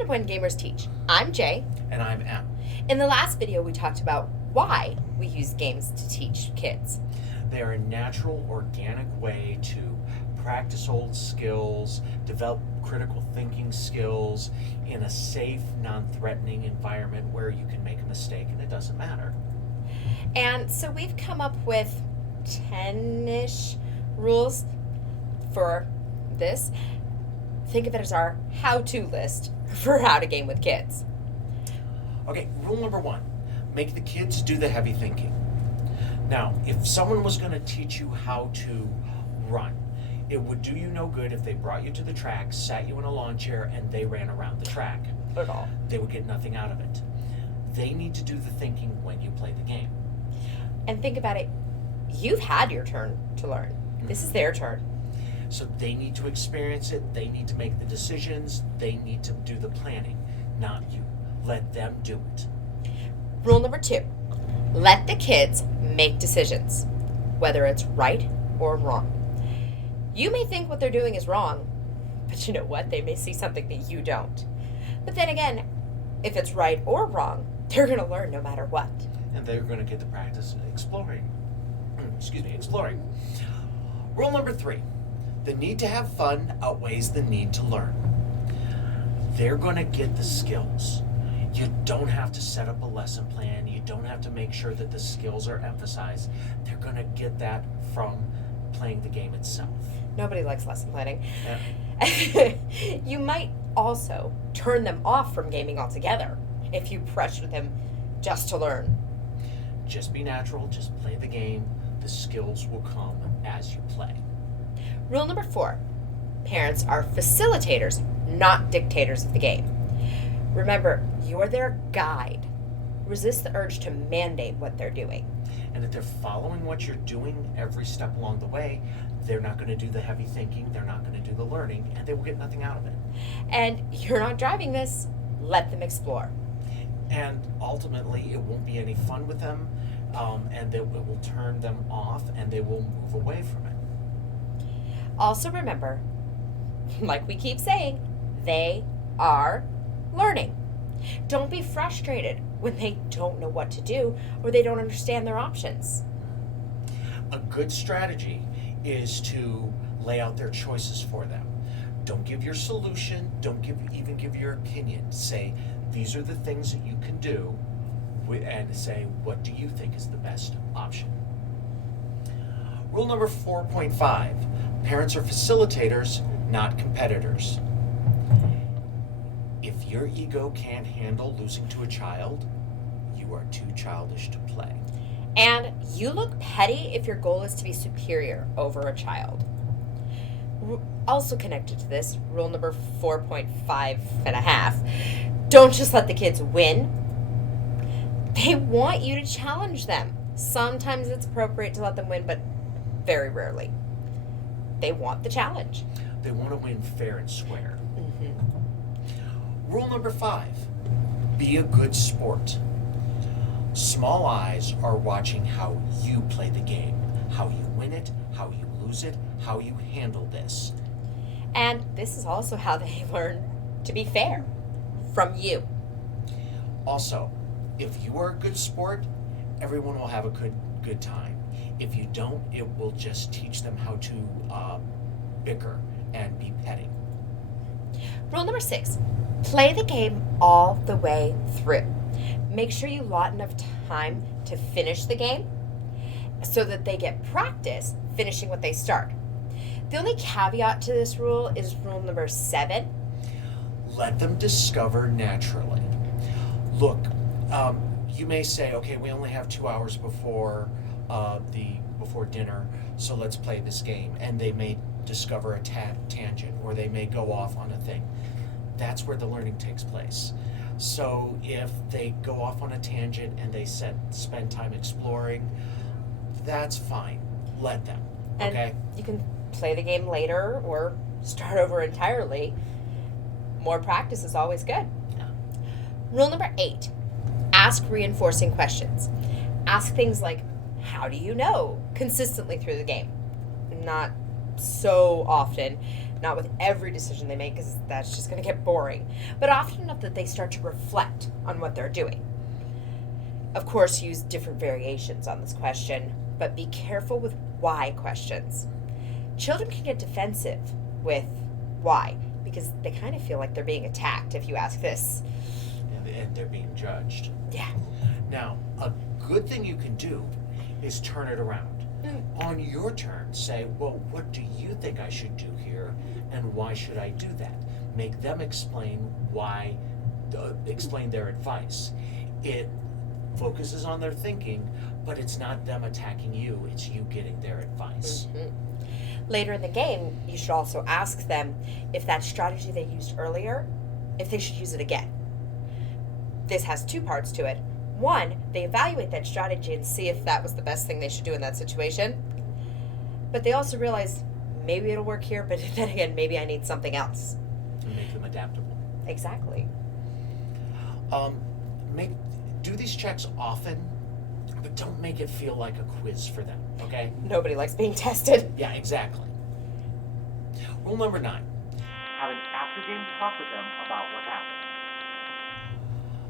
to When Gamers Teach. I'm Jay. And I'm Em. In the last video, we talked about why we use games to teach kids. They are a natural, organic way to practice old skills, develop critical thinking skills in a safe, non-threatening environment where you can make a mistake and it doesn't matter. And so we've come up with 10-ish rules for this. Think of it as our how-to list for how to game with kids. Okay, rule number 1, make the kids do the heavy thinking. Now, if someone was going to teach you how to run, it would do you no good if they brought you to the track, sat you in a lawn chair, and they ran around the track. At all. They would get nothing out of it. They need to do the thinking when you play the game. And think about it. You've had your turn to learn. This is their turn. So they need to experience it, they need to make the decisions, they need to do the planning, not you. Let them do it. Rule number 2, let the kids make decisions, whether it's right or wrong. You may think what they're doing is wrong, but you know what? They may see something that you don't. But then again, if it's right or wrong, they're going to learn no matter what. And they're going to get the practice exploring. Exploring. Rule number 3, the need to have fun outweighs the need to learn. They're going to get the skills. You don't have to set up a lesson plan. You don't have to make sure that the skills are emphasized. They're going to get that from playing the game itself. Nobody likes lesson planning. Yeah. You might also turn them off from gaming altogether if you pressure them just to learn. Just be natural, just play the game. The skills will come as you play. Rule number 4, parents are facilitators, not dictators of the game. Remember, you're their guide. Resist the urge to mandate what they're doing. And if they're following what you're doing every step along the way, they're not going to do the heavy thinking, they're not going to do the learning, and they will get nothing out of it. And you're not driving this, let them explore. And ultimately, it won't be any fun with them, and it will turn them off, and they will move away from it. Also remember, like we keep saying, they are learning. Don't be frustrated when they don't know what to do or they don't understand their options. A good strategy is to lay out their choices for them. Don't give your solution, don't even give your opinion. Say, these are the things that you can do, and say, what do you think is the best option? Rule number 4.5, parents are facilitators, not competitors. If your ego can't handle losing to a child, you are too childish to play. And you look petty if your goal is to be superior over a child. Also connected to this, rule number 4.5 and a half, don't just let the kids win. They want you to challenge them. Sometimes it's appropriate to let them win, but very rarely. They want the challenge. They want to win fair and square. Mm-hmm. Rule number 5, be a good sport. Small eyes are watching how you play the game, how you win it, how you lose it, how you handle this. And this is also how they learn to be fair from you. Also, if you are a good sport, everyone will have a good time. If you don't, it will just teach them how to bicker and be petty. Rule number 6, play the game all the way through. Make sure you allot enough time to finish the game so that they get practice finishing what they start. The only caveat to this rule is rule number 7. Let them discover naturally. Look, you may say, okay, we only have 2 hours before dinner, so let's play this game. And they may discover a tangent, or they may go off on a thing. That's where the learning takes place. So if they go off on a tangent and they spend time exploring, that's fine. Let them. Okay? And you can play the game later or start over entirely. More practice is always good. Yeah. Rule number 8, ask reinforcing questions. Ask things like, how do you know? Consistently through the game. Not so often. Not with every decision they make, because that's just going to get boring, but often enough that they start to reflect on what they're doing. Of course, use different variations on this question, but be careful with why questions. Children can get defensive with why, because they kind of feel like they're being attacked if you ask this. And they're being judged. Yeah. Now, a good thing you can do is turn it around. On your turn, say, well, what do you think I should do here, and why should I do that? Make them explain explain their advice. It focuses on their thinking, but it's not them attacking you, it's you getting their advice. Later in the game, you should also ask them if that strategy they used earlier, if they should use it again. This has two parts to it. One, they evaluate that strategy and see if that was the best thing they should do in that situation. But they also realize maybe it'll work here, but then again, maybe I need something else. And make them adaptable. Exactly. Do these checks often, but don't make it feel like a quiz for them, okay? Nobody likes being tested. Yeah, exactly. Rule number 9. Have an after-game talk with them about what happened.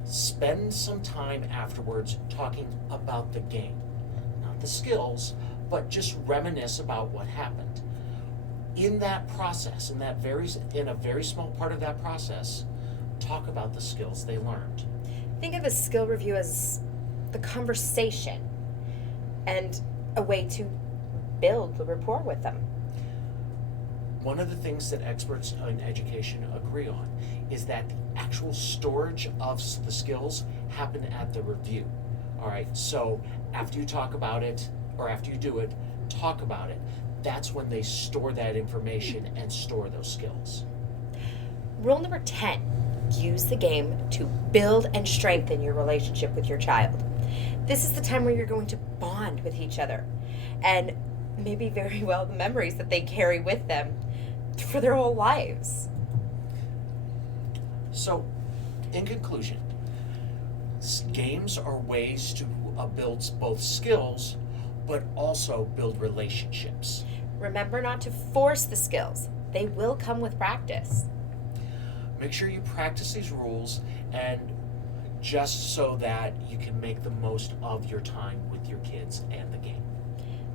Spend some time afterwards talking about the game. Not the skills, but just reminisce about what happened. In that process, in a very small part of that process, talk about the skills they learned. Think of a skill review as the conversation and a way to build the rapport with them. One of the things that experts in education agree on is that the actual storage of the skills happen at the review. All right, so after you talk about it, or after you do it, talk about it. That's when they store that information and store those skills. Rule number 10, use the game to build and strengthen your relationship with your child. This is the time where you're going to bond with each other, and maybe very well the memories that they carry with them for their whole lives. So, in conclusion, games are ways to build both skills, but also build relationships. Remember not to force the skills. They will come with practice. Make sure you practice these rules, and just so that you can make the most of your time with your kids and the game.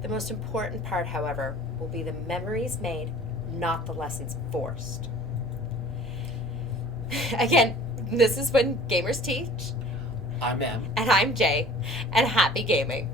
The most important part, however, will be the memories made, not the lessons forced. Again, this is When Gamers Teach. I'm Em. And I'm Jay, and happy gaming.